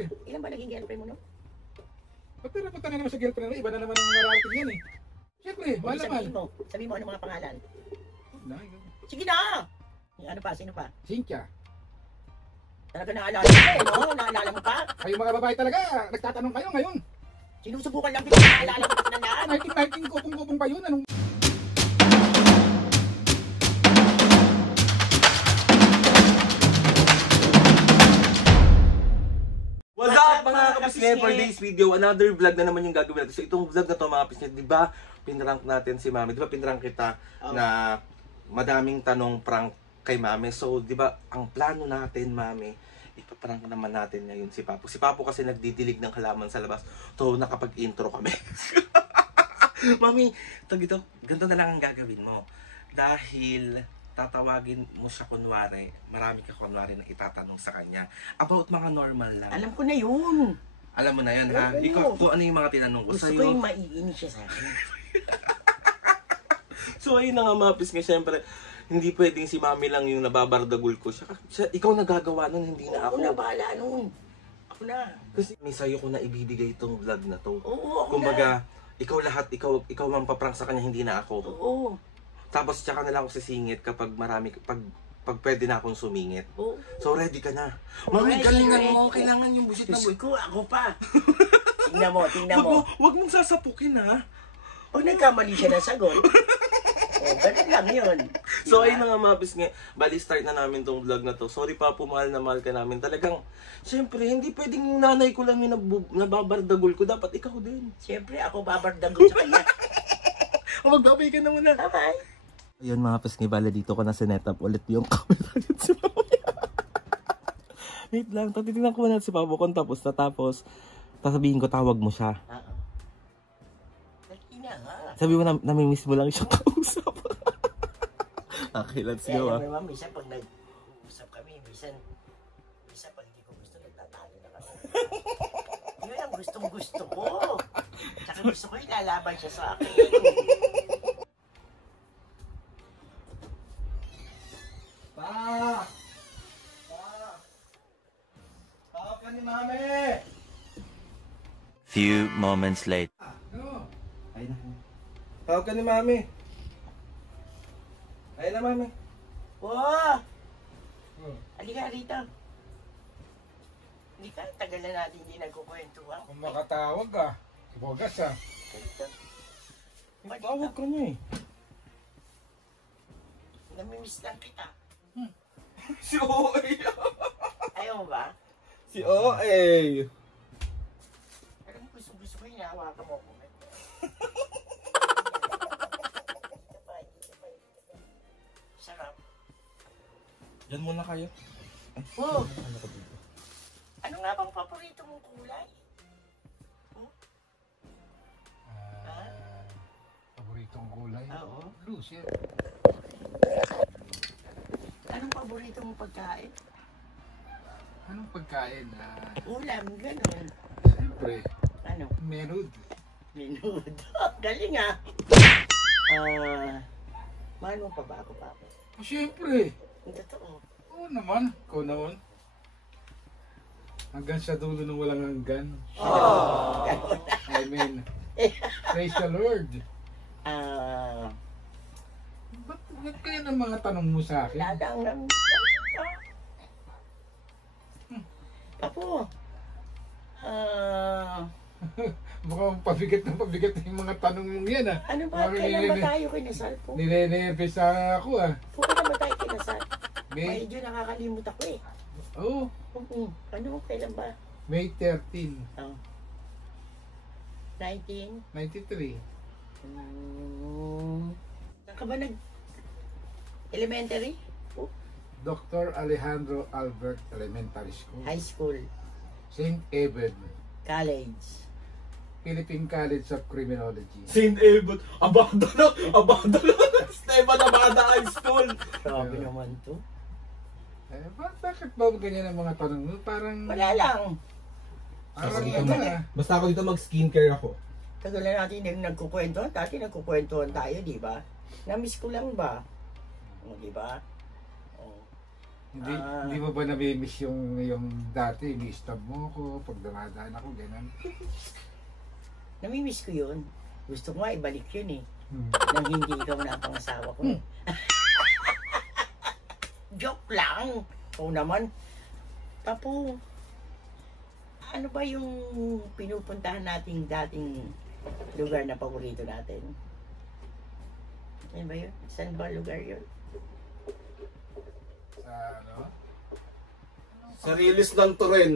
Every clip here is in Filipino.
Siyempre. Ilan ba naging girlfriend mo, no? Ba't napunta na naman sa girlfriend na? Iba na naman ang marating yan eh. Siyempre, mahal naman. Sabihin mo ano mga pangalan. Sige na! Ano pa? Sino pa? Cynthia. Talaga naalala mo eh, no? Naalala mo pa? Kayo mga babae talaga, nagtatanong kayo ngayon. Sinusubukan lang kita naalala mo pa ng lahat. 19 kupong-kupong pa yun. Anong... What's up mga kapisnet? For this video, another vlog na naman yung gagawin natin. So itong vlog na to mga kapisnet, di ba pinrank natin si Mami? Di ba pinrank kita na madaming tanong prank kay Mami? So di ba ang plano natin Mami, ipaprank naman natin ngayon si Papo. Si Papo kasi nagdidilig ng halaman sa labas. So nakapag-intro kami. Mami, ito, ganito na lang ang gagawin mo. Dahil tatawagin mo siya kunwari, marami ka kunwari na itatanong sa kanya about mga normal lang. Alam ko na yun. Alam mo na yan, ha? Ikaw, kung ano yung mga tinanong ko sa'yo. Gusto ko yung maiinis siya sa akin. So, ayun na nga mapis nga, syempre, hindi pwedeng si Mami lang yung nababardagul ko. Ikaw nagagawa nun, hindi na ako. Ako na, bahala nun. Ako na. Kasi may sayo ko na ibibigay itong vlog na to. Oo, ako kumbaga, ikaw lahat, ikaw mampaprank sa kanya, hindi na ako. Oo. Tapos tsaka na lang ako sisingit kapag marami, pag pwede na akong sumingit. Oo. So ready ka na. Mami, galingan mo. Kailangan yung busit na busit. Ko, ako pa. Tingnan mo, tingnan mo. Huwag mong sasapukin, ha? Pag nagkamali siya ng sagot, ganun lang yun. So ayun na nga mapis nga, bali start na namin tong vlog na to. Sorry pa po, mahal na mahal ka namin. Talagang, syempre, hindi pwedeng nanay ko lang yung nababardagul ko. Dapat ikaw din. Syempre, ako babardagol sa kanya. Magbabay ka na muna. Bye-bye. Ayun mga pasngi, bala dito ko na sinet up ulit yung camera agad si Mami. Wait lang, titignan ko na si Pabo kung tapos natapos. Sasabihin ko, tawag mo siya. Sabi mo, namimiss mo lang siyang kausap. Okay, let's go. Kaya naman, minsan pag nag-usap kami, minsan pag hindi ko gusto, nagtatalo na kami. Yun ang gustong-gusto ko. Tsaka gusto ko ilalaban siya sa akin. Tawag ka ni Mami! Few moments later. Ayun na. Tawag ka ni Mami. Ayun na, Mami. Wow! Halika rito. Hindi ka, tagal na natin hindi nagkukwentuhan. Kung makatawag ka, bugas ah. Ganito. Tawag ka niya eh. Namimiss lang kita. Si OA. Ayaw mo ba? Si OA. Alam mo, gusto ko hinahawakan mo ako. Sarap. Yan muna kayo. Oh! Ano nga bang paborito mong kulay? Paboritong gulay? Oo. Blue, siya. Anong paborito mong pagkain? Anong pagkain? Ulam, gano'n. Siyempre, Ano? menudo. Minudo. Galing ah. Mahal mo pa ba ako, Papa? Siyempre. Ang totoo. Oo naman. Ikaw naman. Hanggang sa dulo nung walang hanggan. Oh! I mean, praise the Lord. Ba't kaya ng mga tanong mo sa akin? Ladang lang. Papo. Mukhang pabigat yung mga tanong mong yan ah. Ano ba? Kailan ba tayo kinasal po? Nirenervous ako ah. Po, kailan ba tayo kinasal? May, Medyo nakakalimut ako eh. oh, Ano? Kailan ba? May 13, Oh. 19? 93. Saan ka ba elementary? Dr. Alejandro Albert Elementary School. High school. St. Eben. College. Philippine College of Criminology. St. Ebot. Abada na. Esteban Abada High School. Grabe naman to. Bakit ba ganyan ang mga tanong mo? Parang... Wala lang. Parang Kasi ano ah. Basta ako dito mag-skincare ako. Tagal na natin yung nagkukwentuhan. Dati nagkukwentuhan tayo, di ba? Namiss ko lang ba? O, di ba? O. Hindi mo ba nami-miss yung dati, ni-stab mo ko, pag dumadaan ako, gano'n? Namimiss ko yun. Gusto ko nga ibalik yun eh. Hmm. Nang hindi ikaw na ang pangasawa ko. Joke lang. Oo naman. Papo, ano ba yung pinupuntahan nating dating lugar na paborito natin? Ano ba yun? Saan ba lugar yun? Sa ano? Sa Rilis ng Turen.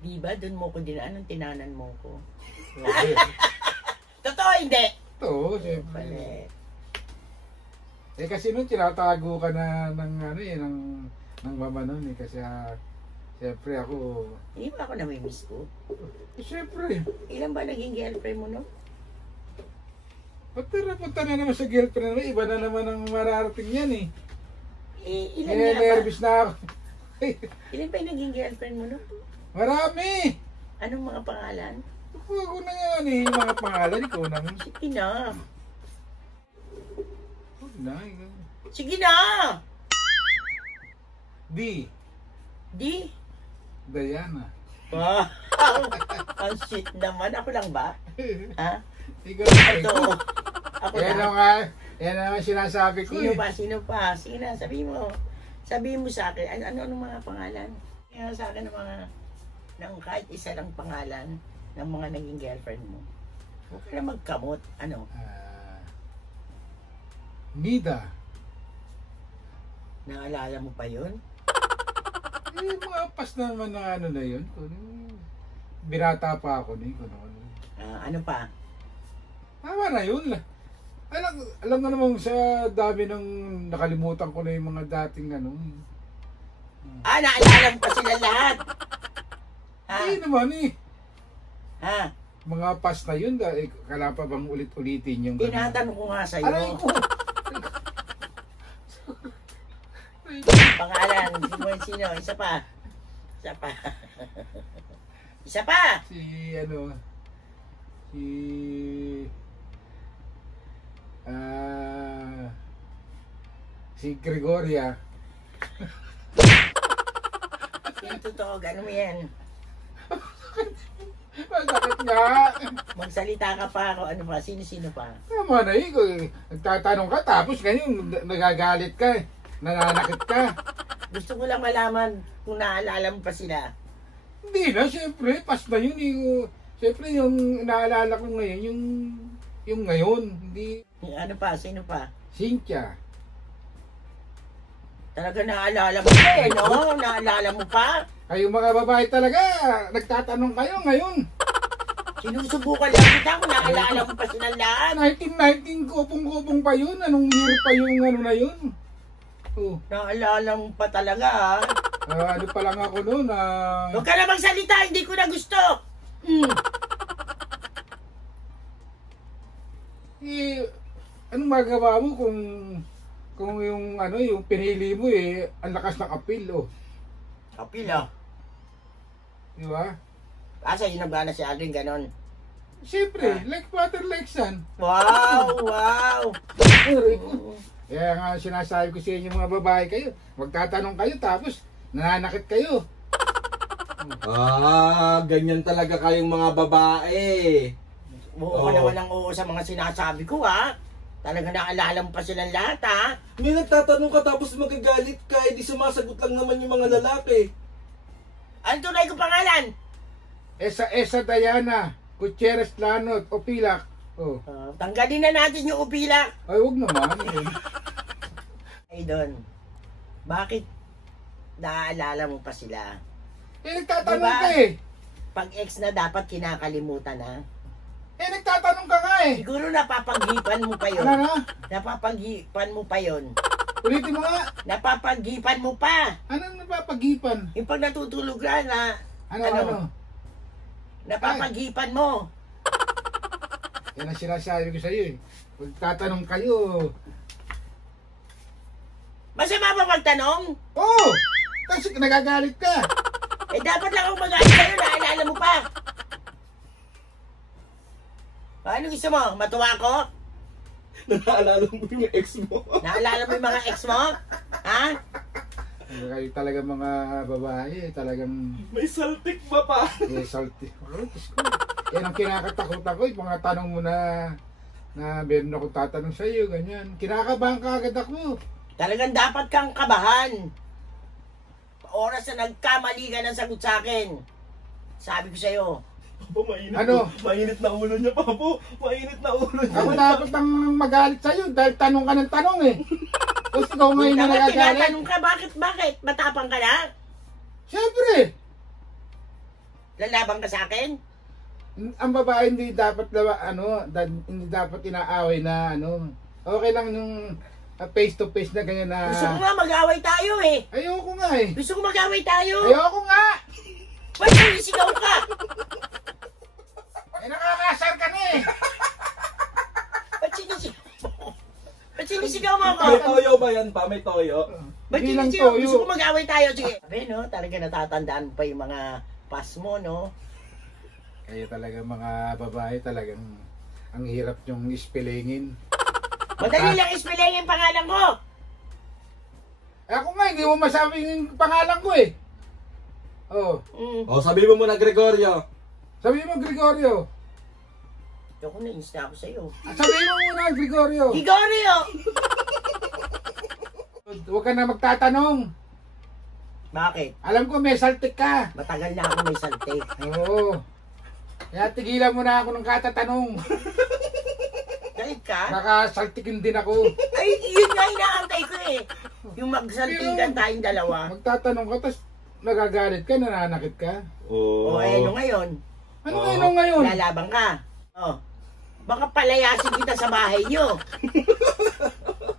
Di ba? Doon mo ko dinaan ng tinanan mo ko. Okay. Totoo, hindi! Ito, siyempre. Pali. Kasi nung tinatago ka na ng ano eh, ng mama nun eh. Kasi siyempre ako, Hindi ba ako namimiss ko? siyempre. Ilan ba naging girlfriend mo, no? Ba't punta na naman sa girlfriend mo? Iba na naman ang mararating yan eh. Ilan nga ba? Nervous na ako. Ilan ba yung naging girlfriend mo, no? Marami! Anong mga pangalan? Huwag na yan eh, yung mga pangalan ko naman. Sige na. Huwag na. Sige na! D. Di? Diana. Wow! Ang sweet naman. Ako lang ba? Ha? Ikaw Ito. Ako yan lang. yan naman sinasabi ko Sino eh. pa? Sino pa? Sige na, sabihin mo. Sabihin mo sa akin. Ano mga pangalan? Kaya sa akin ng mga ng kahit isa lang pangalan ng mga naging girlfriend mo. Huwag ka na magkamot. Ano? Nida. Naalala mo pa yun? Mga pas naman ng ano na yun. Binata pa ako ni Ano pa? Tama na yun. Alam nga naman sa dami ng nakalimutan ko na yung mga dating ano. Naalala mo pa sila lahat. Ha? Hindi naman eh. Ha? Mga pas na yun, kala pa bang ulit-ulitin yung ganun? Tinatanong ko nga sa'yo. Aray ko! Pangalan, sino? Isa pa. Isa pa. Isa pa! Si si Gregoria. Yung totoo, gano'n mo yan. Masakit nga. Magsalita ka pa ako, ano pa, sino pa? Tama na eh. Nagtatanong ka tapos ganyan nagagalit ka eh. Nananakit ka. Gusto ko lang malaman kung naalala mo pa sila. Hindi na, siyempre. Pas na yun eh. Siyempre yung naalala ko ngayon, yung ngayon. Hindi. Ano pa, sino pa? Cynthia. Talaga naalala mo pa eh, no? Naalala mo pa? Kayong mga babae talaga, nagtatanong kayo ngayon. Sinusubukan lang kita kung naalala mo pa silang lahat. 1919, kupong-kupong pa yun. Anong year pa yung ano na yun? Oh. Naalala mo pa talaga, ha? Ano pa lang ako noon na... Huwag ka na magsalita, hindi ko na gusto. Anong magawa mo kung yung ano yung pinili mo eh ang lakas ng appeal oh. Kapila. Di ba? Asa yun ang gana si Aldrin, ganon. Siyempre, like father, like son. Wow, wow. Kaya nga sinasabi ko sa inyo mga babae kayo, magtatanong kayo tapos nananakit kayo. Ganyan talaga kayong mga babae. Oo ka naman ang oo sa mga sinasabi ko, ha? Talaga naalala mo pa silang lahat, ha? May nagtatanong ka tapos magagalit ka, hindi sumasagot lang naman yung mga lalaki. Ano tunay ko pangalan? Esa Diana, Gutierrez Lanot, Opilak. Oh. Tanggalin na natin yung upila. Ay, wag naman. Ay, Don. Bakit naaalala mo pa sila? Nagtatanong Diba? ka eh. Pag ex na dapat kinakalimutan, ha? Nagtatanong ka nga eh. Siguro napapaghipan mo pa yun. Ano na? Napapaghipan mo pa yun. Ulitin mo nga. Napapaghipan mo pa. Anong napapagipan? Yung pag natutulog ka na, Ano? napapaghipan mo. Yan ang sinasabi ko sa iyo eh. Kung tatanong kayo. Masama ba magtanong? Oh! Kasi nagagalit ka. Dapat lang ako mag-aayos sa'yo, naalala mo pa. Ano gusto mo? Matuwa ko? Naalala mo yung ex mo. Naalala mo yung mga ex mo? Ha? Kayo talaga mga babae, talagang May saltik ba pa? salty. Oh, Diyos ko. Yan ang kinakatakot ako, yung mga tanong mo na meron akong tatanong sa iyo, ganyan. Kinakabahan ka agad ako. Talagang dapat kang kabahan. Oras na nagkamali ka ng sagot sa akin. Sabi ko sa'yo. Papo, mainit. Ano? Mainit na ulo niya, Papo. Mainit na ulo niya. Ako dapat ang magalit sa iyo dahil tanong ka ng tanong eh. Tapos ikaw ngayon na Dapat nagagalit. tinatanong ka, bakit? Matapang ka na? Siyempre, Lalabang ka sa akin? ang babae hindi dapat hindi dapat inaaway na Okay lang yung face to face na ganyan na. Gusto ko nga mag-away tayo eh. Ayoko nga eh. Gusto ko mag-away tayo. Ayoko nga. Ba't sinisigaw ka? Nakakasar ka na eh. Ba't sinisigaw mo? Ba't sinisigaw mo ako? May toyo ba yan pa? May toyo? Ba't Hindi lang sinisigaw? toyo. Gusto ko mag-away tayo. Sige. Sabi no, talaga natatandaan mo pa yung mga pas mo, no? Kaya talaga mga babae talagang ang hirap yung ispelingin. Madali lang ispelengin pangalan ko. Ako nga, hindi mo masabi yung pangalan ko eh. Oh, Mm. O, sabi mo muna, Gregorio. sabi mo Gregorio. Ako na-insta ako sa'yo. Sabi mo muna Gregorio. Gregorio! Huwag ka na magtatanong. Bakit? Alam ko may saltik ka. Matagal na ako may salte. Oo. Kaya tigilan mo na ako ng katatanong. Galit ka? Baka saltikin din ako. Ay, yun nga inaantay ko eh. Yung magsaltigan tayong dalawa. Magtatanong ka, tapos nagagalit ka, nananakit ka. Oo. O, ano ngayon? Ano ngayon? Lalabang ka. O, baka palayasin kita sa bahay nyo.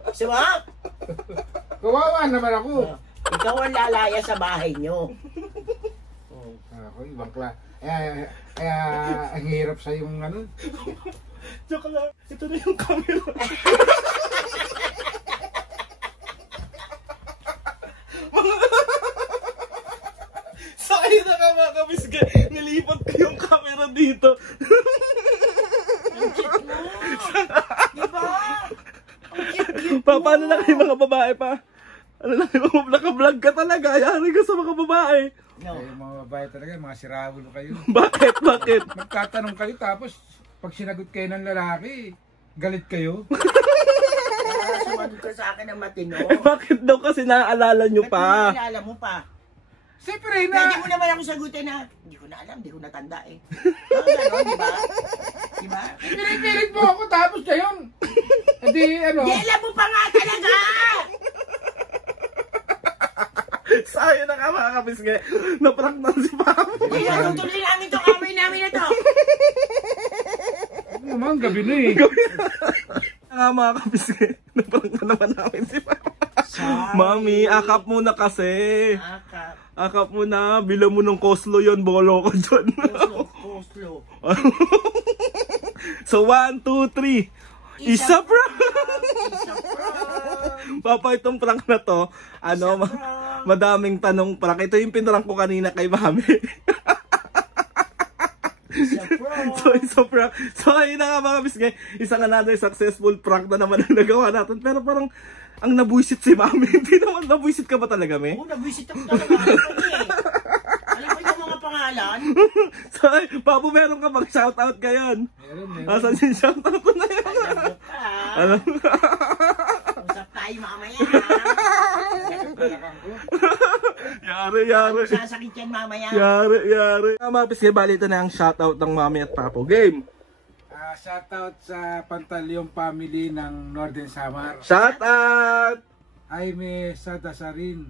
Gusto mo? Kawawa naman ako. O, ikaw ang lalaya sa bahay nyo. O, Ako, ibang kaya ang hirap sa yung Joke lang. Ito na yung camera. Sa'yo na ka mga kabisga. Nilipat ko yung camera dito. ang cute mo. Diba? Ang cute Pa, paano na kayo mga babae pa? Ano na kayo? Naka-vlog ka talaga. Ayari ka sa mga babae. No. Kayo mga babae talaga, mga siraulo kayo. Bakit? Bakit? Magtatanong kayo tapos pag sinagot kayo ng lalaki, galit kayo. Sumagot ka sa akin ng matino. Eh, bakit daw kasi naaalala nyo Ba't pa? mo naalala mo pa? Siyempre Pwede na, mo naman ako sagutin na, hindi ko na alam, hindi ko natanda eh. Gano'n, di ba? Di ba? pinipilit mo ako tapos ngayon. Hindi Di alam mo pa nga talaga! Sa'yo na ka mga kabisga. Naprank na si Pamo. Hindi na tutuloy namin ito, kamay namin na to. ano naman, gabi na eh. Nga mga kabisga. Naprank na naman namin si Pamo. Mami, akap mo na kasi. Akap. Akap mo na. Bila mo ng koslo yun. Bolo ko dyan. Oslo. So 1, 2, 3. Isa prank. Isa prank. Papa, itong prank na to. Madaming tanong prank. Ito yung pinrank ko kanina kay Mami. Isa prank. So, isa prank. So, ayun na nga mga bisgay. Isang another successful prank na naman ang nagawa natin. Pero parang, ang nabuisit si Mami. Hindi naman, nabuisit ka ba talaga, me? Oo, nabwisit ako talaga. Alam mo yung mga pangalan? So, ay, Papo, meron ka bang shoutout ngayon? Meron. Asan yung shoutout na yun? Alam mo pa. Alam mo? Usap tayo mamaya. Yari. Sasakit yan mamaya. Yari. Mga bisgay, bali ito na ang shoutout ng Mami at Papo. Game! Shoutout sa Pantalyong family ng Northern Samar. Shoutout! Jaime Sadasarin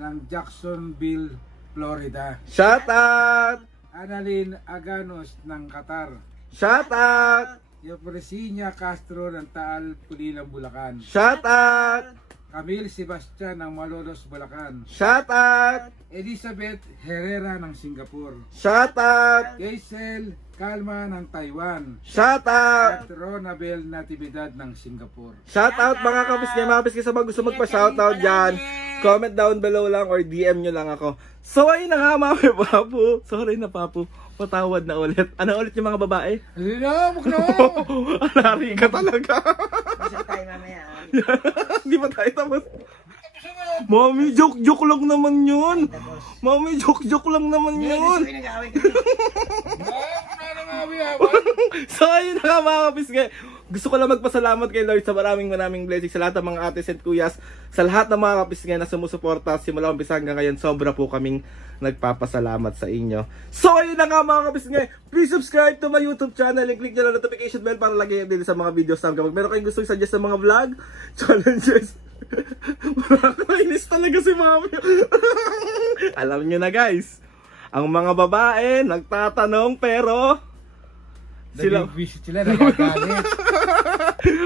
ng Jacksonville, Florida. Shoutout! Annalyn Aganos ng Qatar. Shoutout! Yopresinia Castro ng Taal, Pulilang, Bulacan. Shoutout! Camille Sebastian ng Malolos, Bulacan. Shoutout! Elizabeth Herrera ng Singapore. Shoutout! Gaisel Kalma ng Taiwan. Shoutout! At Ronabel Natividad ng Singapore. Shoutout mga kabisgay, mga kabisgay sa mga gusto magpa-shoutout dyan. Comment down below lang or DM nyo lang ako. So ayun na nga mga Papo. Sorry na Papo. Patawad na ulit. Ano ulit yung mga babae? Hindi na, wag na. Alari ka talaga. Usap tayo mamaya. Hindi pa tayo tapos. Mami, joke lang naman yun. Tapos, Mami, joke lang naman hindi, yun. gusto ko yung nag-aaway kami. So ayun na nga mga kapisngay. Gusto ko lang magpasalamat kay Lord sa maraming blessings sa lahat ng mga ates and kuyas, sa lahat ng mga kapisngay na sumusuporta simula umpisa hanggang ngayon. Sobra po kaming nagpapasalamat sa inyo. So ayun na nga mga kapisngay. Please subscribe to my YouTube channel and click nyo lang notification bell para lagi din sa mga videos namin. Kapag meron kayong gusto i-suggest ng mga vlog, challenges, nakakainis talaga si Mami. Alam nyo na guys, ang mga babae nagtatanong pero sila visit sila, nagagalit.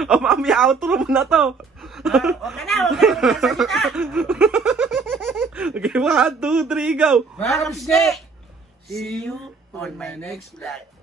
oh, Mami, outro mo na to. Huwag ka na magsasalita. Okay, 1, 2, 3, go. Mga kapisne, See you on my next vlog.